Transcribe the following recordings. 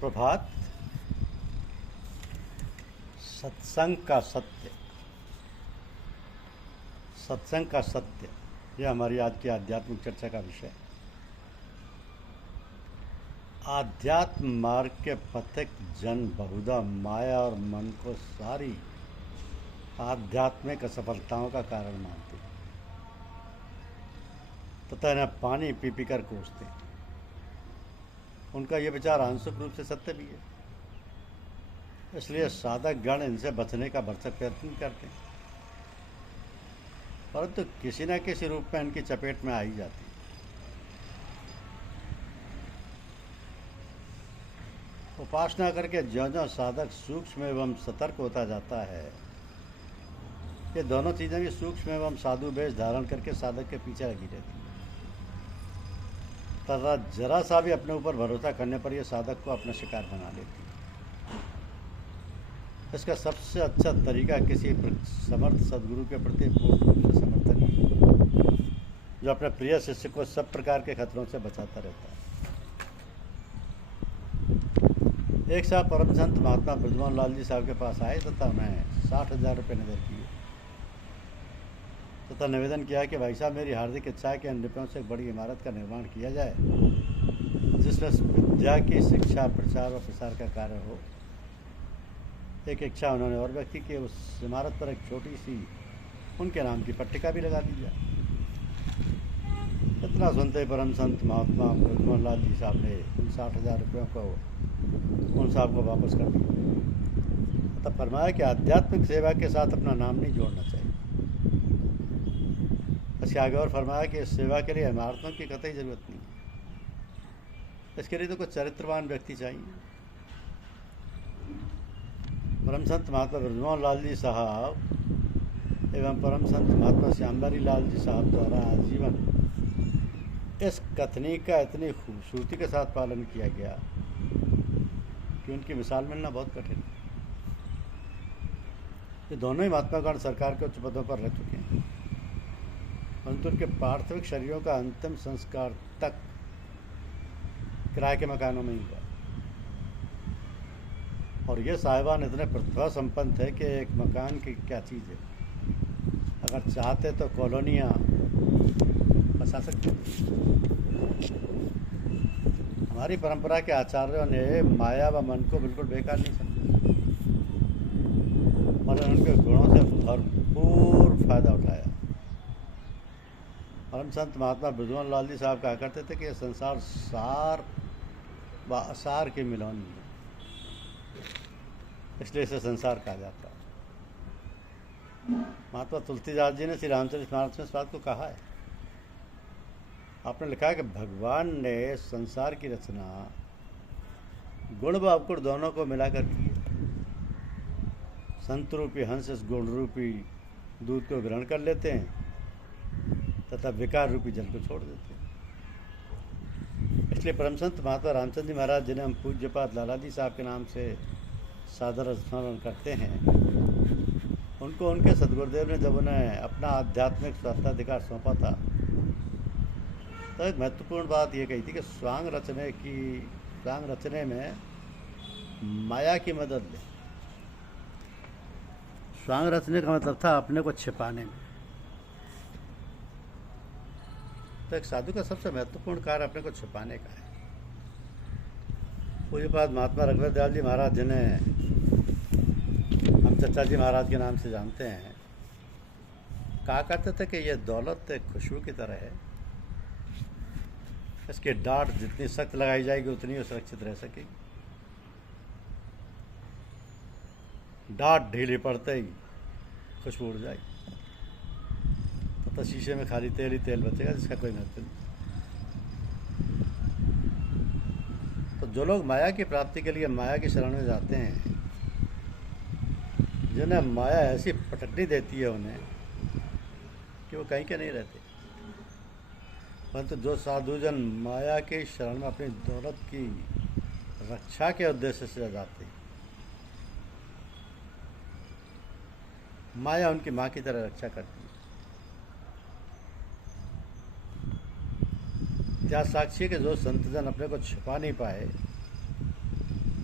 सुप्रभात। सत्संग का सत्य, सत्संग का सत्य, यह हमारी आज की आध्यात्मिक चर्चा का विषय है। आध्यात्म मार्ग के पथिक जन बहुधा माया और मन को सारी आध्यात्मिक असफलताओं का कारण मानते हैं तथा इन्हें पानी पी पी कर कोसते हैं। उनका यह विचार आंशिक रूप से सत्य भी है, इसलिए साधक गण इनसे बचने का भरसक प्रयत्न करते हैं, परंतु किसी न किसी रूप में इनकी चपेट में आ ही जाती है। उपासना करके ज्यों-ज्यों साधक सूक्ष्म एवं सतर्क होता जाता है, ये दोनों चीज़ें भी सूक्ष्म एवं साधु वेश धारण करके साधक के पीछे लगी रहती है। तथा जरा सा भी अपने ऊपर भरोसा करने पर यह साधक को अपना शिकार बना लेती है। इसका सबसे अच्छा तरीका किसी समर्थ सदगुरु के प्रति पूर्ण रूप से समर्थन है, जो अपने प्रिय शिष्य को सब प्रकार के खतरों से बचाता रहता है। एक साहब परम संत महात्मा ब्रजमोहन लाल जी साहब के पास आए तथा उन्हें 60,000 रुपये नजर किए तथा निवेदन किया कि भाई साहब, मेरी हार्दिक इच्छा है कि इन रुपयों से एक बड़ी इमारत का निर्माण किया जाए, जिसमें विद्या की शिक्षा, प्रचार और प्रसार का कार्य हो। एक इच्छा उन्होंने और व्यक्त की कि उस इमारत पर एक छोटी सी उनके नाम की पट्टिका भी लगा दी जाए। इतना सुनते परम संत महात्मा ब्रजमोहन लाल जी साहब ने उन 60,000 रुपयों को उन साहब को वापस कर दिया तब फरमाया कि आध्यात्मिक सेवा के साथ अपना नाम नहीं जोड़ना चाहिए। इसके आगे और फरमाया कि इस सेवा के लिए इमारतों की कतई जरूरत नहीं है, इसके लिए तो कुछ चरित्रवान व्यक्ति चाहिए। परम संत महात्मा ब्रजमोहन लाल जी साहब एवं परम संत महात्मा श्यामबारी लाल जी साहब द्वारा आजीवन इस कथनी का इतनी खूबसूरती के साथ पालन किया गया कि उनकी मिसाल मिलना बहुत कठिन है। ये दोनों ही महात्मागण सरकार के उच्च पदों पर रह चुके हैं, परंतु उनके पार्थिविक शरीरों का अंतिम संस्कार तक किराए के मकानों में ही हुआ। और ये साहिबान इतने प्रतिभा संपन्न थे कि एक मकान की क्या चीज़ है, अगर चाहते तो कॉलोनियाँ बसा सकते। हमारी परंपरा के आचार्यों ने माया व मन को बिल्कुल बेकार नहीं समझा और उनके गुणों से भरपूर फायदा उठाया। परम संत महात्मा ब्रजमोहन लाल जी साहब कहा करते थे कि यह संसार सार व असार के मिलन है, इसलिए इसे संसार कहा जाता है। महात्मा तुलसीदास जी ने श्री रामचरितमानस में इस बात को कहा है। आपने लिखा है कि भगवान ने संसार की रचना गुण व अवगुण दोनों को मिलाकर की है। संत रूपी हंस इस गुण रूपी दूध को ग्रहण कर लेते हैं तथा विकार रूपी जल को छोड़ देते हैं। इसलिए परम संत महात्मा रामचंद्र जी महाराज, जिन्हें हम पूज्यपाद लाला जी साहब के नाम से सादर स्मरण करते हैं, उनको उनके सदगुरुदेव ने जब उन्हें अपना आध्यात्मिक स्वास्थ्याधिकार सौंपा था तो एक महत्वपूर्ण बात ये कही थी कि स्वांग रचने में माया की मदद लें। स्वांग रचने का मतलब था अपने को छिपाने में। तो एक साधु का सबसे महत्वपूर्ण कार्य अपने को छिपाने का है। पूज्यपाद महात्मा रघुवीर दयाल जी महाराज, जिन्हें हम चचा जी महाराज के नाम से जानते हैं, कहा करते थे कि यह दौलत एक खुशबू की तरह है, इसकी डांट जितनी सख्त लगाई जाएगी उतनी ही सुरक्षित रह सकेगी। डांट ढीली पड़ते ही खुशबू उड़ जाएगी, तो शीशे में खाली तेल ही तेल बचेगा, जिसका कोई महत्व नहीं। तो जो लोग माया की प्राप्ति के लिए माया की शरण में जाते हैं, जिन्हें माया ऐसी पटकनी देती है उन्हें कि वो कहीं के नहीं रहते, परंतु जो साधुजन माया के शरण में अपनी दौलत की रक्षा के उद्देश्य से जाते हैं, माया उनकी माँ की तरह रक्षा करती है। इतिहास साक्षी है कि जो संतजन अपने को छिपा नहीं पाए,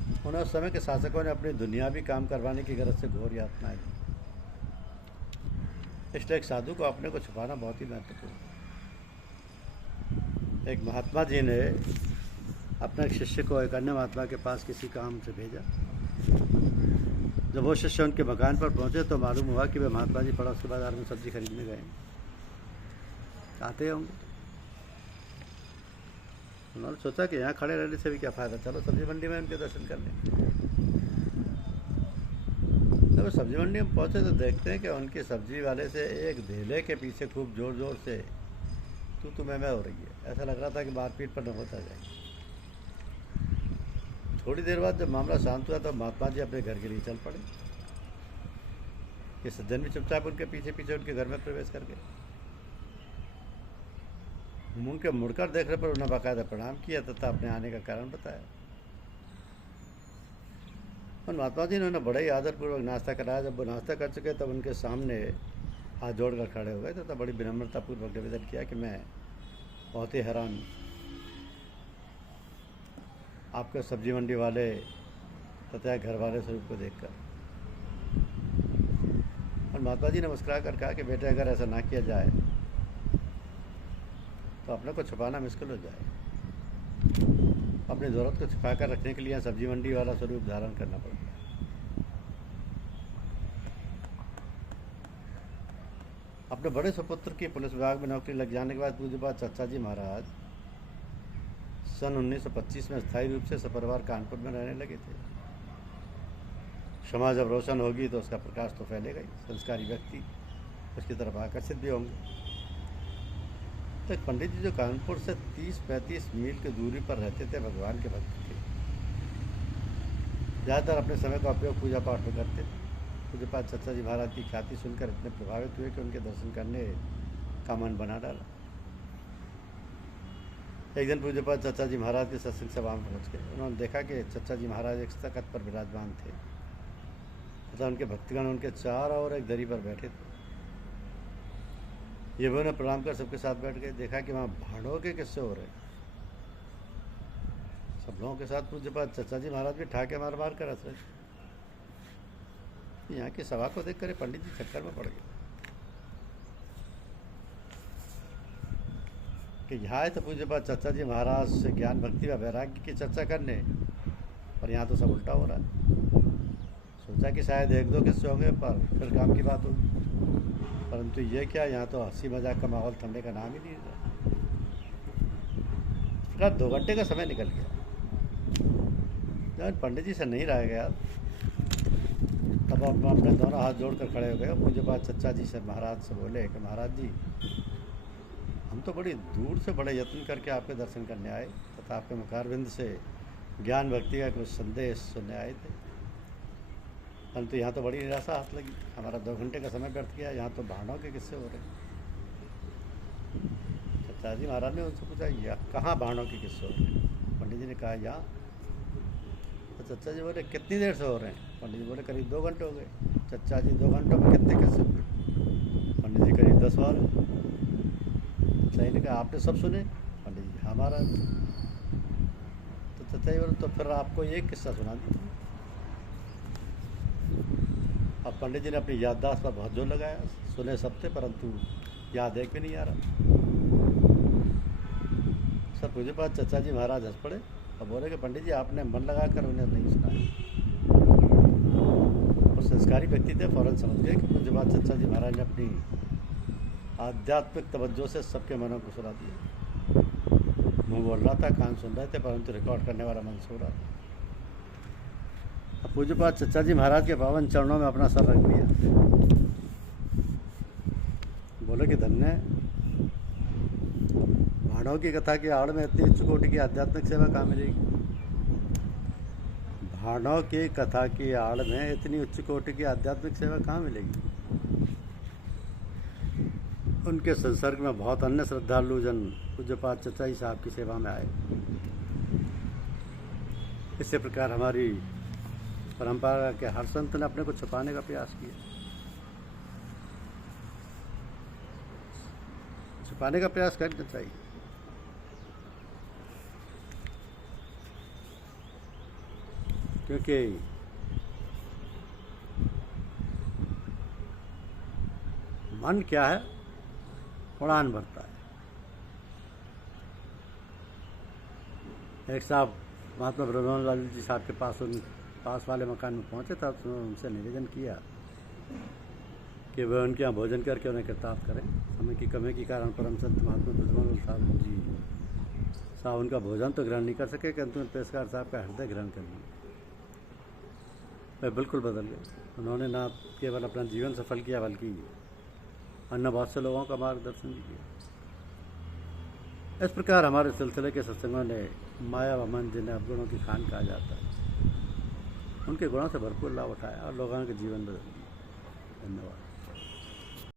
उन्हें उस समय के शासकों ने अपनी दुनियावी काम करवाने की गरज से घोर यातनाएं दी। इसलिए एक साधु को अपने को छुपाना बहुत ही महत्वपूर्ण है। एक महात्मा जी ने अपने एक शिष्य को एक अन्य महात्मा के पास किसी काम से भेजा। जब वो शिष्य उनके मकान पर पहुंचे तो मालूम हुआ कि वे महात्मा जी पड़ोस के बाजार में सब्जी खरीदने गए। आते होंगे, उन्होंने सोचा कि यहाँ खड़े रहने से भी क्या फ़ायदा, चलो सब्जी मंडी में उनके दर्शन कर लें। जब वो सब्जी मंडी में पहुँचे तो देखते हैं कि उनके सब्जी वाले से एक धेले के पीछे खूब ज़ोर ज़ोर से तू मैं हो रही है। ऐसा लग रहा था कि मारपीट पर न होता जाए। थोड़ी देर बाद जब मामला शांत हुआ तो महात्मा जी अपने घर के लिए चल पड़े। ये सज्जन भी चुपचाप उनके पीछे पीछे उनके घर में प्रवेश कर गए। उनके मुड़कर देखने पर उन्हें बाकायदा प्रणाम किया तथा अपने आने का कारण बताया। और महात्मा जी ने उन्हें बड़े ही आदरपूर्वक नाश्ता कराया। जब वो नाश्ता कर चुके तब उनके सामने हाथ जोड़कर खड़े हो गए तथा बड़ी विनम्रतापूर्वक निवेदन किया कि मैं बहुत ही हैरान हूँ आपके सब्जी मंडी वाले तथा घर वाले स्वरूप को देखकर। और महात्मा जी ने मुस्कुरा कर कहा कि बेटे अगर ऐसा ना किया जाए तो अपने को छुपाना मुश्किल हो जाए। अपनी ज़रूरत को छुपा कर रखने के लिए सब्जी मंडी वाला स्वरूप धारण करना पड़ता है। अपने बड़े सुपुत्र की पुलिस विभाग में नौकरी लग जाने के बाद पूज्यपाद चचा जी महाराज सन 1925 में स्थायी रूप से सपरिवार कानपुर में रहने लगे थे। समाज जब रोशन होगी तो उसका प्रकाश तो फैलेगा ही, संस्कारी व्यक्ति उसकी तरफ आकर्षित भी होंगे। तो एक पंडित जी जो कानपुर से 30-35 मील की दूरी पर रहते थे, भगवान के भक्त थे। ज़्यादातर अपने समय का उपयोग पूजा पाठ में करते थे। पूज्यपाद चचा जी महाराज की ख्याति सुनकर इतने प्रभावित हुए कि उनके दर्शन करने का मन बना डाला। एक दिन पूज्यपाद चचा जी महाराज के सत्संग सभा में पहुँच गए। उन्होंने देखा कि चचा जी महाराज एक तख्त पर विराजमान थे तथा उनके भक्तगण उनके चारों ओर एक दरी पर बैठे थे। ये भी उन्हें प्रणाम कर सबके साथ बैठ गए। देखा कि वहाँ भाड़ों के किस्से हो रहे। सब लोगों के साथ पूज्यपाद चचा जी महाराज भी ठाके मार मार कर हंस रहे। यहाँ की सभा को देखकर पंडित जी चक्कर में पड़ गए कि यहाँ है तो पूज्यपाद चचा जी महाराज से ज्ञान भक्ति व वैराग्य की चर्चा करने, और यहाँ तो सब उल्टा हो रहा है। सोचा कि शायद एक दो किस्से होंगे पर फिर काम की बात होगी, परंतु ये क्या, यहाँ तो हंसी मजाक का माहौल थमने का नाम ही नहीं रहा। इस प्रकार 2 घंटे का समय निकल गया। जब पंडित जी से नहीं रह गया तब अपने दोनों हाथ जोड़कर खड़े हो गए। पूज्यपाद चचा जी से महाराज से बोले कि महाराज जी, हम तो बड़ी दूर से बड़े यत्न करके आपके दर्शन करने आए तथा आपके मुखारविंद से ज्ञान भक्ति का कुछ संदेश सुनने आए थे, परंतु यहाँ तो बड़ी निराशा हाथ लगी। हमारा 2 घंटे का समय व्यर्थ गया। यहाँ तो भाड़ों के किस्से हो रहे। चचा जी महाराज ने उनसे पूछा, या कहाँ भाड़ों के किस्से हो रहे? पंडित जी ने कहा यहाँ। तो चचा जी बोले कितनी देर से हो रहे हैं? पंडित जी बोले करीब 2 घंटे हो गए। चचा जी 2 घंटों में कितने किस्से हुए? पंडित जी करीब 10 बार। सही ने कहा आपने सब सुने? पंडित जी हाँ महाराज। तो चचा जी बोले तो फिर आपको एक किस्सा सुना दी। अब पंडित जी ने अपनी याददाश्त पर बहुत जोर लगाया। सुने सब थे परंतु याद एक भी नहीं आ रहा। सब पूज्यपाद चचा जी महाराज हंस पड़े और बोले कि पंडित जी आपने मन लगाकर उन्हें नहीं सुनाया। और संस्कारी व्यक्ति थे, फौरन समझ गए कि पूज्यपाद चचा जी महाराज ने अपनी आध्यात्मिक तवज्जो से सबके मनों को सुना दिया। मुँह बोल रहा था, कान सुन रहे थे, परंतु रिकॉर्ड करने वाला मन सो रहा था। अब पूज्यपाद चचा जी महाराज के पावन चरणों में अपना सर रख दिया। बोले कि धन्य, भाड़ों की कथा की आड़ में इतनी उच्च कोटि की आध्यात्मिक सेवा कहाँ मिलेगी? भाड़ों की कथा की आड़ में इतनी उच्च कोटि की आध्यात्मिक सेवा कहाँ मिलेगी? उनके संसर्ग में बहुत अन्य श्रद्धालु जन पूज्यपाद चचा जी साहब की सेवा में आए। इसी प्रकार हमारी परंपरा के हर संत ने अपने को छुपाने का प्रयास किया। छुपाने का प्रयास करना चाहिए। क्योंकि मन क्या है, उड़ान भरता है। एक साहब महात्मा ब्रह्मानंद जी साहब के पास वाले मकान में पहुंचे था, तो उनसे निवेदन किया कि वह उनके यहाँ भोजन करके उन्हें कृतार्थ करें। समय की कमी के कारण परम संत महात्मा ब्रह्मानंद साहब जी साहब उनका भोजन तो ग्रहण नहीं कर सके, किंतु पेशकार साहब का हृदय ग्रहण कर लिया। वह बिल्कुल बदल गए। उन्होंने न केवल अपना जीवन सफल किया, बल्कि अन्य बहुत से लोगों का मार्गदर्शन भी किया। इस प्रकार हमारे सिलसिले के सत्संगों ने माया व मन, जिन्हें अवगुणों की खान कहा जाता है, उनके गुणों से भरपूर लाभ उठाया और लोगों के जीवन बदल दिए। धन्यवाद।